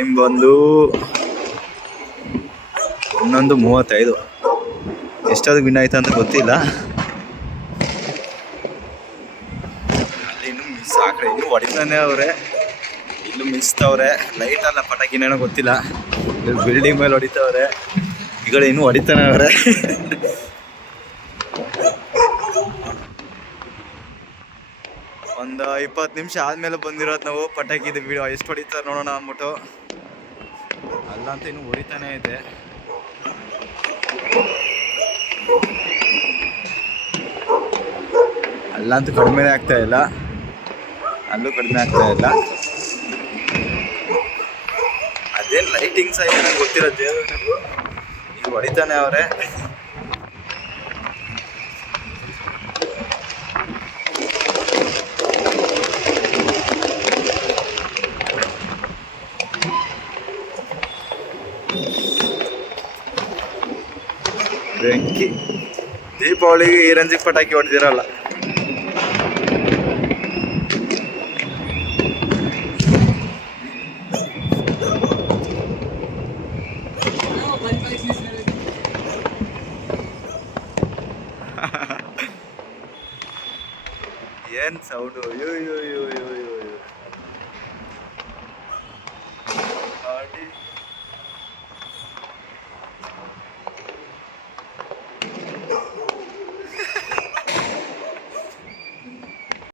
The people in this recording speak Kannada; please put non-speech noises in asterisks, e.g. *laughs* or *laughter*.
ಟೈಮ್ ಬಂದು ಹನ್ನೊಂದು ಮೂವತ್ತೈದು. ಎಷ್ಟಾದ್ರು ವಿನ್ ಆಯ್ತು ಅಂತ ಗೊತ್ತಿಲ್ಲ. ಅಲ್ಲಿ ಇನ್ನು ಮಿಸ್ ಆಗ್ರೆ ಇನ್ನು ಹೊಡಿತಾನೆ ಅವ್ರೆ. ಇಲ್ಲೂ ಮಿಸ್ತವ್ರೆ ಲೈಟ್ ಅಲ್ಲ ಪಟಾಕಿನೇನೋ ಗೊತ್ತಿಲ್ಲ. ಬಿಲ್ಡಿಂಗ್ ಮೇಲೆ ಹೊಡಿತಾವ್ರೆ. ಈ ಕಡೆ ಇನ್ನೂ ಹೊಡಿತಾನೆ ಅವ್ರೆ. *laughs* ಒಂದು ಇಪ್ಪತ್ತು ನಿಮಿಷ ಆದಮೇಲೆ ಬಂದಿರೋದು ನಾವು ಪಟಾಕಿದು ವಿಡಿಯೋ ಎಷ್ಟು ಹೊಡಿತಾರೆ ನೋಡೋಣ ಅಂದ್ಬಿಟ್ಟು. ಅಲ್ಲಂತ ಇನ್ನು ಹೊಡಿತಾನೆ ಇದೆ. ಅಲ್ಲಂತೂ ಕಡಿಮೆ ಆಗ್ತಾ ಇಲ್ಲ. ಅಲ್ಲೂ ಕಡಿಮೆ ಆಗ್ತಾ ಇಲ್ಲ. ಅದೇನು ಲೈಟಿಂಗ್ಸ್ ಆಗಿ ಗೊತ್ತಿರೋ ದೇವ್ರಿಗೂ ಈಗ ಹೊಡಿತಾನೆ ಅವರೇ. ಬೆಂಕಿ. ದೀಪಾವಳಿಗೆ ಈ ರಂಜಿ ಪಟಾಕಿ ಹೊಡೆದಿರಲ್ಲ. *laughs* ಏನ್ ಸೌಂಡು ಅಯ್ಯೋ ಅಯ್ಯೋ ಅಯ್ಯೋ ಅಯ್ಯೋ.